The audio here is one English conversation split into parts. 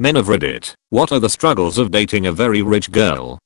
Men of Reddit, what are the struggles of dating a very rich girl?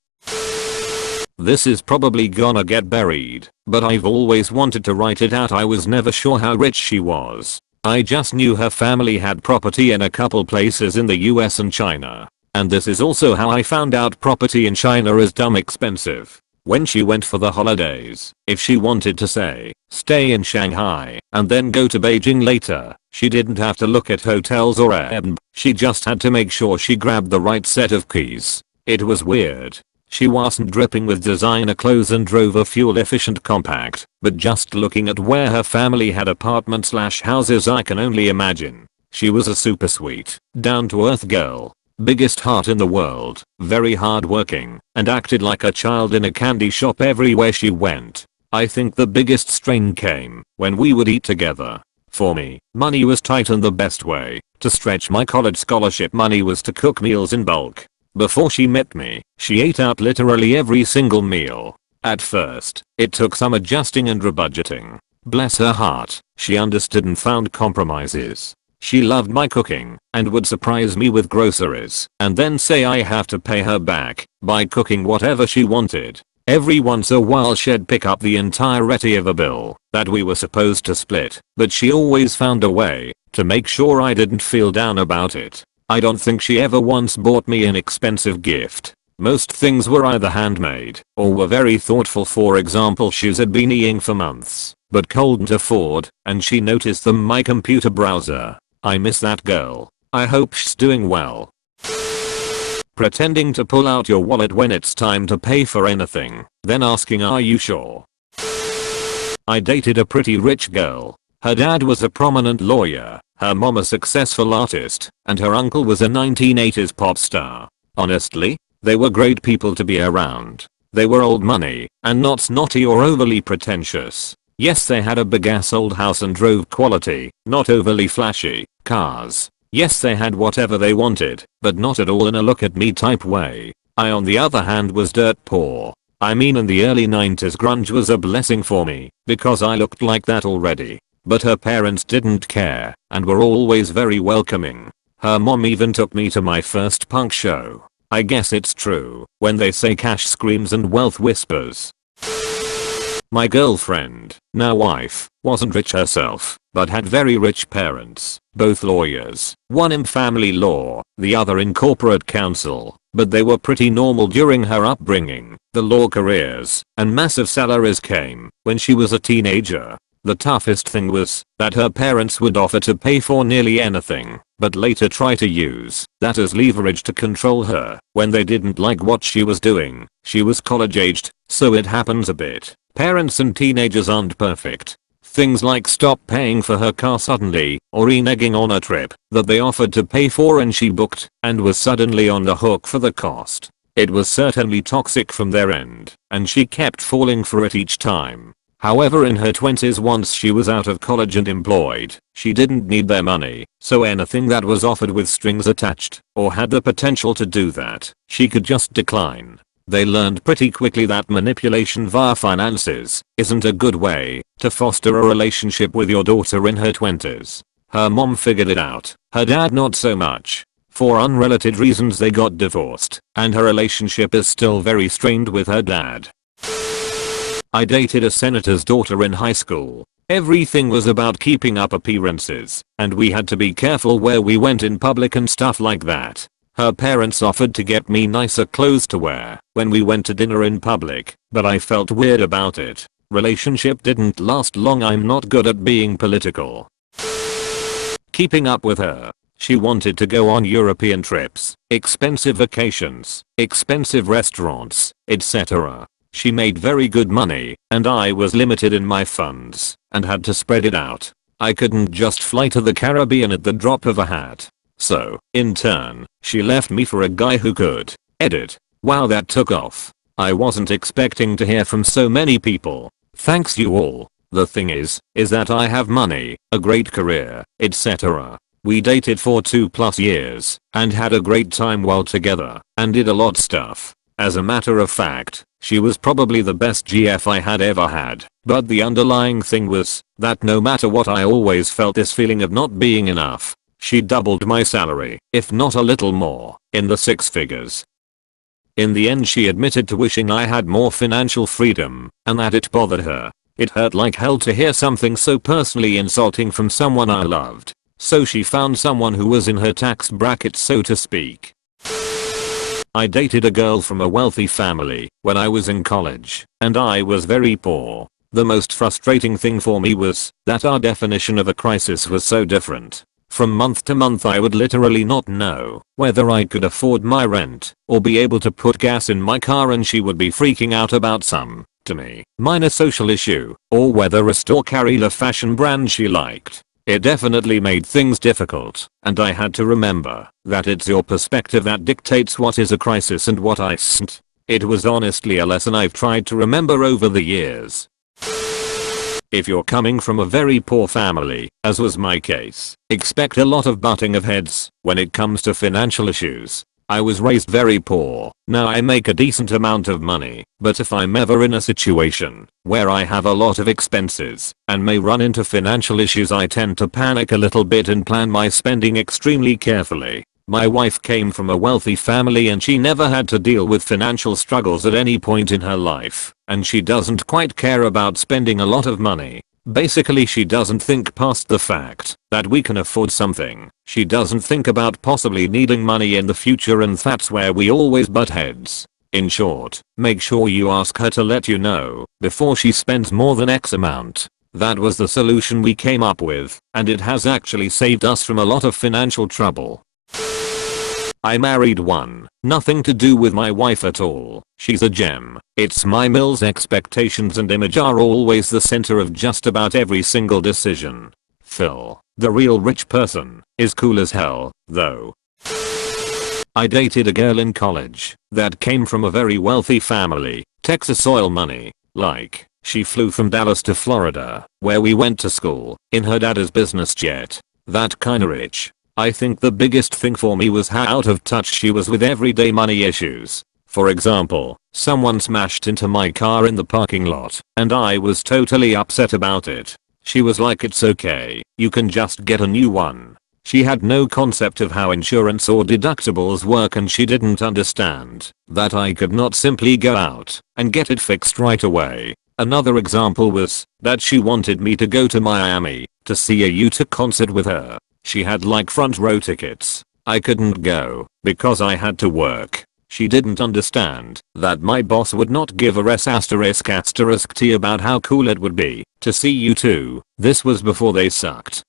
This is probably gonna get buried, but I've always wanted to write it out. I was never sure how rich she was. I just knew her family had property in a couple places in the US and China. And this is also how I found out property in China is dumb expensive. When she went for the holidays, if she wanted to say, stay in Shanghai, and then go to Beijing later, she didn't have to look at hotels or Airbnb, she just had to make sure she grabbed the right set of keys. It was weird. She wasn't dripping with designer clothes and drove a fuel-efficient compact, but just looking at where her family had apartment/houses, I can only imagine. She was a super sweet, down-to-earth girl. Biggest heart in the world, very hardworking, and acted like a child in a candy shop everywhere she went. I think the biggest strain came when we would eat together. For me, money was tight, and the best way to stretch my college scholarship money was to cook meals in bulk. Before she met me, she ate out literally every single meal. At first, it took some adjusting and rebudgeting. Bless her heart, she understood and found compromises. She loved my cooking and would surprise me with groceries and then say I have to pay her back by cooking whatever she wanted. Every once in a while she'd pick up the entirety of a bill that we were supposed to split, but she always found a way to make sure I didn't feel down about it. I don't think she ever once bought me an expensive gift. Most things were either handmade or were very thoughtful. For example, shoes had been eating for months but couldn't afford, and she noticed them in my computer browser. I miss that girl. I hope she's doing well. Pretending to pull out your wallet when it's time to pay for anything, then asking, are you sure? I dated a pretty rich girl. Her dad was a prominent lawyer, her mom a successful artist, and her uncle was a 1980s pop star. Honestly, they were great people to be around. They were old money, and not snotty or overly pretentious. Yes, they had a big ass old house and drove quality, not overly flashy, cars. Yes, they had whatever they wanted, but not at all in a look at me type way. I on the other hand was dirt poor. I mean, in the early 90s grunge was a blessing for me, because I looked like that already. But her parents didn't care, and were always very welcoming. Her mom even took me to my first punk show. I guess it's true when they say cash screams and wealth whispers. My girlfriend, now wife, wasn't rich herself, but had very rich parents, both lawyers, one in family law, the other in corporate counsel, but they were pretty normal during her upbringing. The law careers and massive salaries came when she was a teenager. The toughest thing was that her parents would offer to pay for nearly anything, but later try to use that as leverage to control her when they didn't like what she was doing. She was college aged, so it happens a bit. Parents and teenagers aren't perfect. Things like stop paying for her car suddenly, or reneging on a trip that they offered to pay for and she booked, and was suddenly on the hook for the cost. It was certainly toxic from their end, and she kept falling for it each time. However, in her 20s, once she was out of college and employed, she didn't need their money, so anything that was offered with strings attached, or had the potential to do that, she could just decline. They learned pretty quickly that manipulation via finances isn't a good way to foster a relationship with your daughter in her 20s. Her mom figured it out, her dad not so much. For unrelated reasons they got divorced, and her relationship is still very strained with her dad. I dated a senator's daughter in high school. Everything was about keeping up appearances, and we had to be careful where we went in public and stuff like that. Her parents offered to get me nicer clothes to wear when we went to dinner in public, but I felt weird about it. Relationship didn't last long. I'm not good at being political. Keeping up with her. She wanted to go on European trips, expensive vacations, expensive restaurants, etc. She made very good money, and I was limited in my funds, and had to spread it out. I couldn't just fly to the Caribbean at the drop of a hat. So, in turn, she left me for a guy who could. Edit. Wow, that took off. I wasn't expecting to hear from so many people. Thanks you all. The thing is that I have money, a great career, etc. We dated for 2+ years, and had a great time while together, and did a lot stuff. As a matter of fact, she was probably the best GF I had ever had, but the underlying thing was that no matter what I always felt this feeling of not being enough. She doubled my salary, if not a little more, in the six figures. In the end she admitted to wishing I had more financial freedom, and that it bothered her. It hurt like hell to hear something so personally insulting from someone I loved. So she found someone who was in her tax bracket, so to speak. I dated a girl from a wealthy family when I was in college, and I was very poor. The most frustrating thing for me was that our definition of a crisis was so different. From month to month I would literally not know whether I could afford my rent or be able to put gas in my car, and she would be freaking out about some, to me, minor social issue, or whether a store carried a fashion brand she liked. It definitely made things difficult, and I had to remember that it's your perspective that dictates what is a crisis and what isn't. It was honestly a lesson I've tried to remember over the years. If you're coming from a very poor family, as was my case, expect a lot of butting of heads when it comes to financial issues. I was raised very poor. Now I make a decent amount of money, but if I'm ever in a situation where I have a lot of expenses and may run into financial issues, I tend to panic a little bit and plan my spending extremely carefully. My wife came from a wealthy family and she never had to deal with financial struggles at any point in her life, and she doesn't quite care about spending a lot of money. Basically she doesn't think past the fact that we can afford something. She doesn't think about possibly needing money in the future, and that's where we always butt heads. In short, make sure you ask her to let you know before she spends more than X amount. That was the solution we came up with, and it has actually saved us from a lot of financial trouble. I married one. Nothing to do with my wife at all. She's a gem. It's my Mills expectations and image are always the center of just about every single decision. Phil, the real rich person, is cool as hell, though. I dated a girl in college that came from a very wealthy family. Texas oil money. Like, she flew from Dallas to Florida, where we went to school, in her dad's business jet. That kinda rich. I think the biggest thing for me was how out of touch she was with everyday money issues. For example, someone smashed into my car in the parking lot, and I was totally upset about it. She was like, "It's okay, you can just get a new one." She had no concept of how insurance or deductibles work, and she didn't understand that I could not simply go out and get it fixed right away. Another example was that she wanted me to go to Miami to see a U2 concert with her. She had like front row tickets. I couldn't go because I had to work. She didn't understand that my boss would not give a ***T about how cool it would be to see U2. This was before they sucked.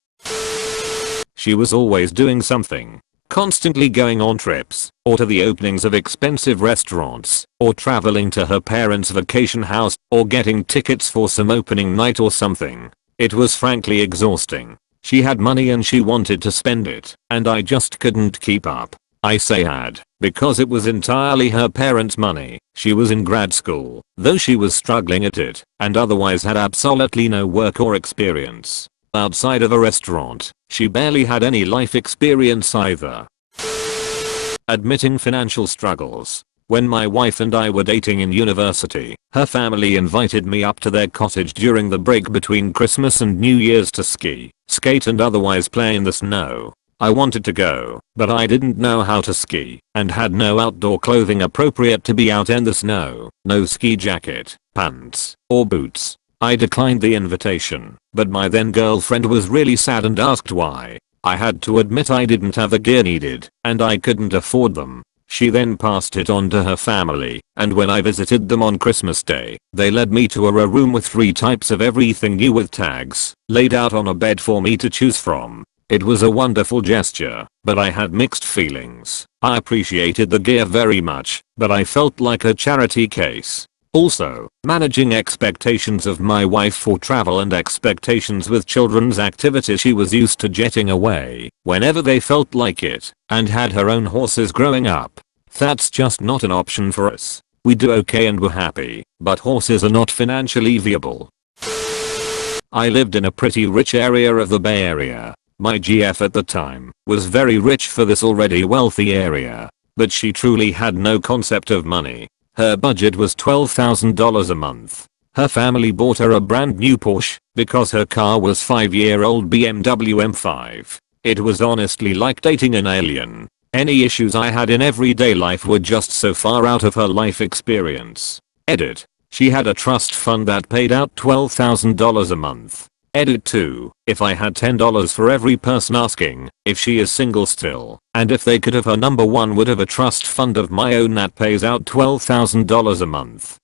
She was always doing something. Constantly going on trips, or to the openings of expensive restaurants, or traveling to her parents' vacation house, or getting tickets for some opening night or something. It was frankly exhausting. She had money and she wanted to spend it, and I just couldn't keep up. I say had, because it was entirely her parents' money. She was in grad school, though she was struggling at it, and otherwise had absolutely no work or experience. Outside of a restaurant, she barely had any life experience either. Admitting financial struggles. When my wife and I were dating in university, her family invited me up to their cottage during the break between Christmas and New Year's to ski, skate and otherwise play in the snow. I wanted to go, but I didn't know how to ski and had no outdoor clothing appropriate to be out in the snow. No ski jacket, pants, or boots. I declined the invitation, but my then girlfriend was really sad and asked why. I had to admit I didn't have the gear needed, and I couldn't afford them. She then passed it on to her family, and when I visited them on Christmas Day, they led me to a room with 3 types of everything new with tags laid out on a bed for me to choose from. It was a wonderful gesture, but I had mixed feelings. I appreciated the gear very much, but I felt like a charity case. Also, managing expectations of my wife for travel and expectations with children's activities. She was used to jetting away whenever they felt like it, and had her own horses growing up. That's just not an option for us. We do okay and we're happy, but horses are not financially viable. I lived in a pretty rich area of the Bay Area. My GF at the time was very rich for this already wealthy area, but she truly had no concept of money. Her budget was $12,000 a month. Her family bought her a brand new Porsche because her car was 5-year-old BMW M5. It was honestly like dating an alien. Any issues I had in everyday life were just so far out of her life experience. Edit. She had a trust fund that paid out $12,000 a month. Edit 2. If I had $10 for every person asking if she is single still, and if they could have her number one would have a trust fund of my own that pays out $12,000 a month.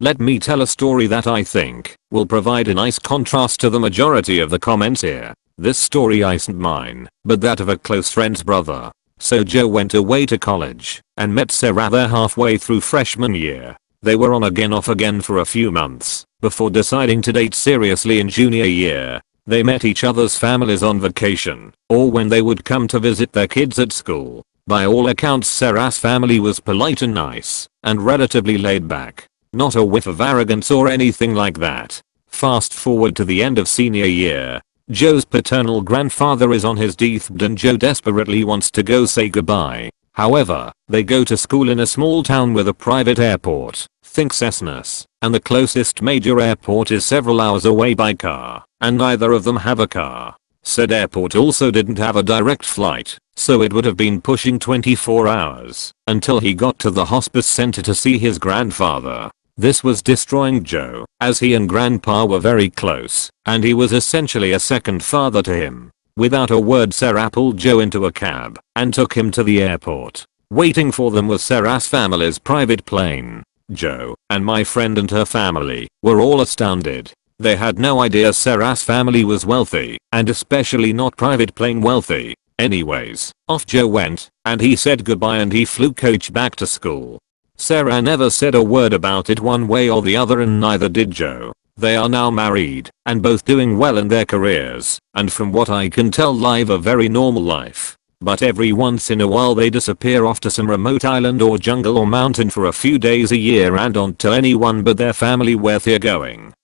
Let me tell a story that I think will provide a nice contrast to the majority of the comments here. This story isn't mine, but that of a close friend's brother. So Joe went away to college and met Sarah there halfway through freshman year. They were on again off again for a few months before deciding to date seriously in junior year. They met each other's families on vacation or when they would come to visit their kids at school. By all accounts Sarah's family was polite and nice and relatively laid back. Not a whiff of arrogance or anything like that. Fast forward to the end of senior year. Joe's paternal grandfather is on his deathbed and Joe desperately wants to go say goodbye. However, they go to school in a small town with a private airport, think Cessnas, and the closest major airport is several hours away by car, and neither of them have a car. Said airport also didn't have a direct flight, so it would have been pushing 24 hours until he got to the hospice center to see his grandfather. This was destroying Joe, as he and Grandpa were very close, and he was essentially a second father to him. Without a word Sarah pulled Joe into a cab and took him to the airport. Waiting for them was Sarah's family's private plane. Joe and my friend and her family were all astounded. They had no idea Sarah's family was wealthy, and especially not private plane wealthy. Anyways, off Joe went, and he said goodbye and he flew coach back to school. Sarah never said a word about it one way or the other and neither did Joe. They are now married and both doing well in their careers, and from what I can tell live a very normal life. But every once in a while they disappear off to some remote island or jungle or mountain for a few days a year and don't tell anyone but their family where they're going.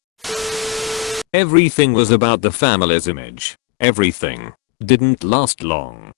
Everything was about the family's image. Everything. Didn't last long.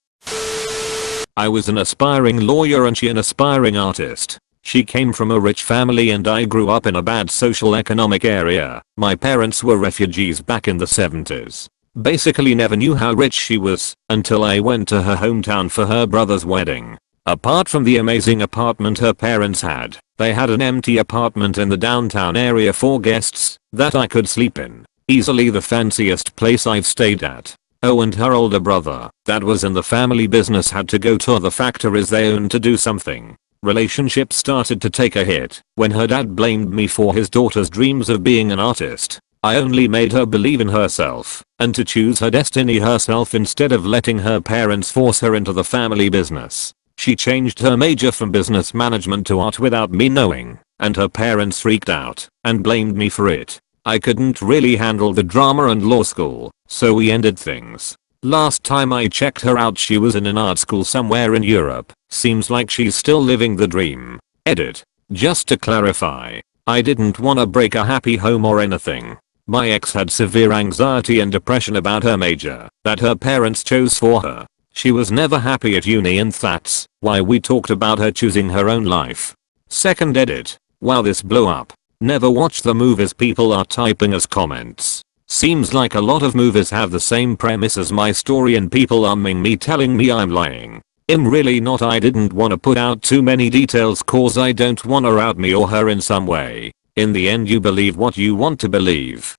I was an aspiring lawyer and she an aspiring artist. She came from a rich family and I grew up in a bad social economic area. My parents were refugees back in the 70s. Basically never knew how rich she was until I went to her hometown for her brother's wedding. Apart from the amazing apartment her parents had, they had an empty apartment in the downtown area for guests that I could sleep in. Easily the fanciest place I've stayed at. Oh, and her older brother, that was in the family business, had to go to the factories they owned to do something. Relationships started to take a hit when her dad blamed me for his daughter's dreams of being an artist. I only made her believe in herself and to choose her destiny herself instead of letting her parents force her into the family business. She changed her major from business management to art without me knowing, and her parents freaked out and blamed me for it. I couldn't really handle the drama and law school, so we ended things. Last time I checked her out she was in an art school somewhere in Europe. Seems like she's still living the dream. Edit. Just to clarify, I didn't wanna break a happy home or anything. My ex had severe anxiety and depression about her major that her parents chose for her. She was never happy at uni and that's why we talked about her choosing her own life. Second edit. Wow, this blew up. Never watch the movies people are typing as comments. Seems like a lot of movies have the same premise as my story and people umming me telling me I'm lying. I'm really not. I didn't wanna put out too many details cause I don't wanna out me or her in some way. In the end you believe what you want to believe.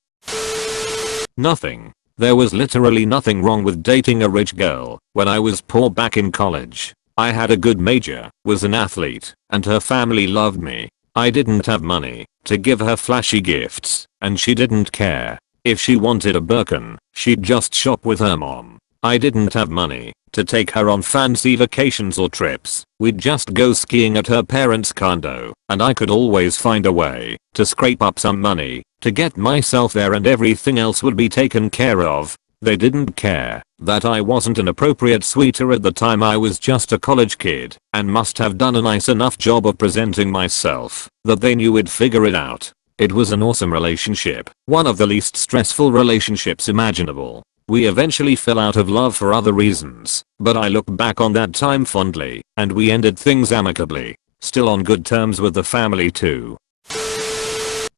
Nothing. There was literally nothing wrong with dating a rich girl when I was poor back in college. I had a good major, was an athlete, and her family loved me. I didn't have money to give her flashy gifts, and she didn't care. If she wanted a Birkin, she'd just shop with her mom. I didn't have money to take her on fancy vacations or trips. We'd just go skiing at her parents' condo, and I could always find a way to scrape up some money to get myself there and everything else would be taken care of. They didn't care that I wasn't an appropriate suitor at the time. I was just a college kid and must have done a nice enough job of presenting myself that they knew we'd figure it out. It was an awesome relationship, one of the least stressful relationships imaginable. We eventually fell out of love for other reasons, but I look back on that time fondly, and we ended things amicably. Still on good terms with the family too.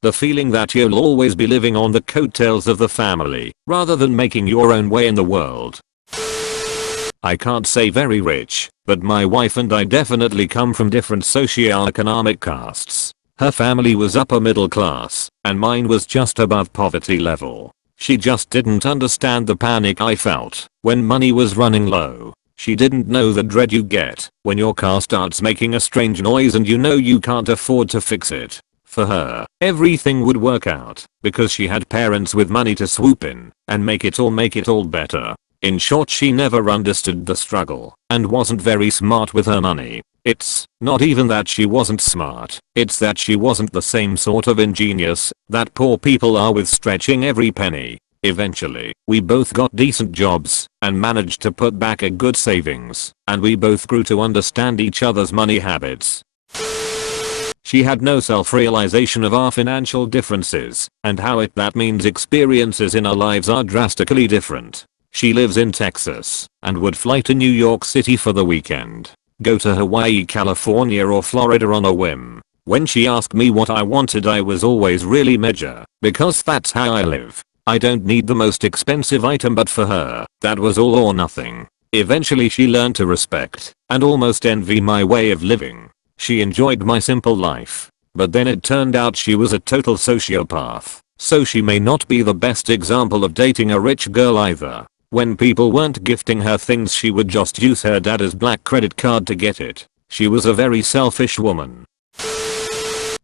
The feeling that you'll always be living on the coattails of the family, rather than making your own way in the world. I can't say very rich, but my wife and I definitely come from different socioeconomic castes. Her family was upper middle class, and mine was just above poverty level. She just didn't understand the panic I felt when money was running low. She didn't know the dread you get when your car starts making a strange noise and you know you can't afford to fix it. For her, everything would work out because she had parents with money to swoop in and make it all better. In short, she never understood the struggle and wasn't very smart with her money. It's not even that she wasn't smart, it's that she wasn't the same sort of ingenious that poor people are with stretching every penny. Eventually, we both got decent jobs and managed to put back a good savings, and we both grew to understand each other's money habits. She had no self-realization of our financial differences and how that means experiences in our lives are drastically different. She lives in Texas and would fly to New York City for the weekend, go to Hawaii, California or Florida on a whim. When she asked me what I wanted, I was always really major, because that's how I live. I don't need the most expensive item, but for her, that was all or nothing. Eventually she learned to respect and almost envy my way of living. She enjoyed my simple life, but then it turned out she was a total sociopath, so she may not be the best example of dating a rich girl either. When people weren't gifting her things, she would just use her dad's black credit card to get it. She was a very selfish woman.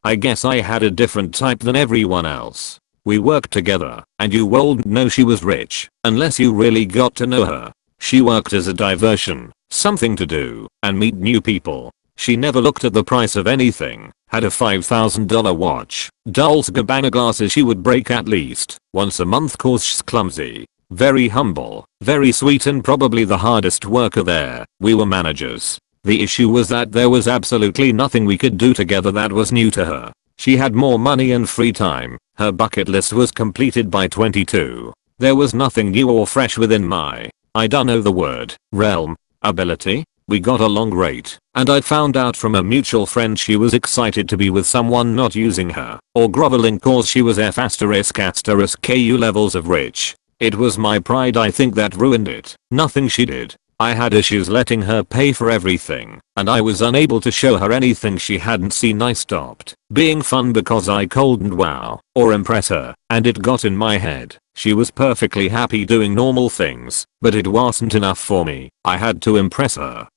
I guess I had a different type than everyone else. We worked together, and you wouldn't know she was rich unless you really got to know her. She worked as a diversion, something to do, and meet new people. She never looked at the price of anything, had a $5,000 watch, Dolce & Gabbana glasses she would break at least once a month cause she's clumsy. Very humble, very sweet, and probably the hardest worker there. We were managers. The issue was that there was absolutely nothing we could do together that was new to her. She had more money and free time. Her bucket list was completed by 22. There was nothing new or fresh within my, I don't know the word, realm, ability. We got along great, and I found out from a mutual friend she was excited to be with someone not using her or groveling cause she was F***KU levels of rich. It was my pride, I think, that ruined it. Nothing she did. I had issues letting her pay for everything, and I was unable to show her anything she hadn't seen. I stopped being fun because I couldn't wow or impress her, and it got in my head. She was perfectly happy doing normal things, but it wasn't enough for me. I had to impress her.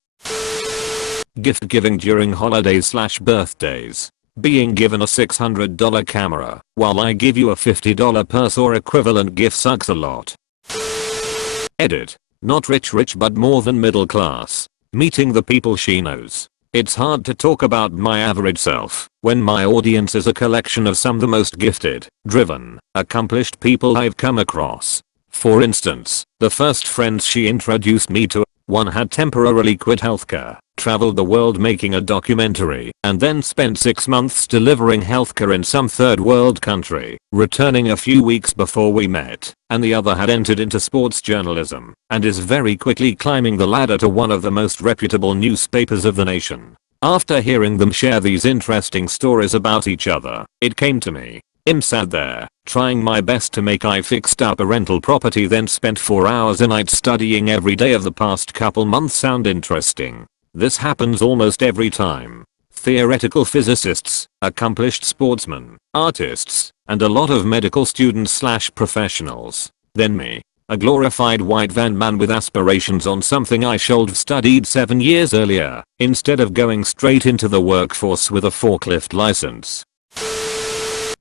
Gift giving during holidays/birthdays. Being given a $600 camera while I give you a $50 purse or equivalent gift sucks a lot. Edit. Not rich but more than middle class. Meeting the people she knows. It's hard to talk about my average self when my audience is a collection of some of the most gifted, driven, accomplished people I've come across. For instance, the first friends she introduced me to, one had temporarily quit healthcare, traveled the world making a documentary, and then spent 6 months delivering healthcare in some third world country, returning a few weeks before we met. And the other had entered into sports journalism and is very quickly climbing the ladder to one of the most reputable newspapers of the nation. After hearing them share these interesting stories about each other, it came to me. I'm sat there, trying my best to make. I fixed up a rental property, then spent 4 hours a night studying every day of the past couple months. Sound interesting? This happens almost every time. Theoretical physicists, accomplished sportsmen, artists, and a lot of medical students/professionals. Then me, a glorified white van man with aspirations on something I should have studied 7 years earlier, instead of going straight into the workforce with a forklift license.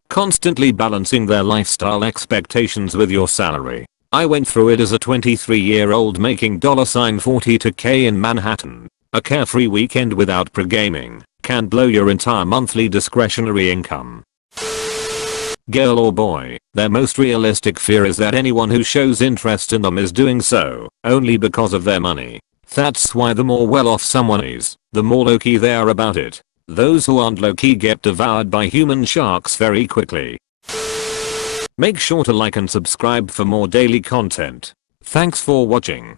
Constantly balancing their lifestyle expectations with your salary. I went through it as a 23-year-old making $42K in Manhattan. A carefree weekend without pre-gaming can blow your entire monthly discretionary income. Girl or boy, their most realistic fear is that anyone who shows interest in them is doing so only because of their money. That's why the more well-off someone is, the more low-key they are about it. Those who aren't low-key get devoured by human sharks very quickly. Make sure to like and subscribe for more daily content. Thanks for watching.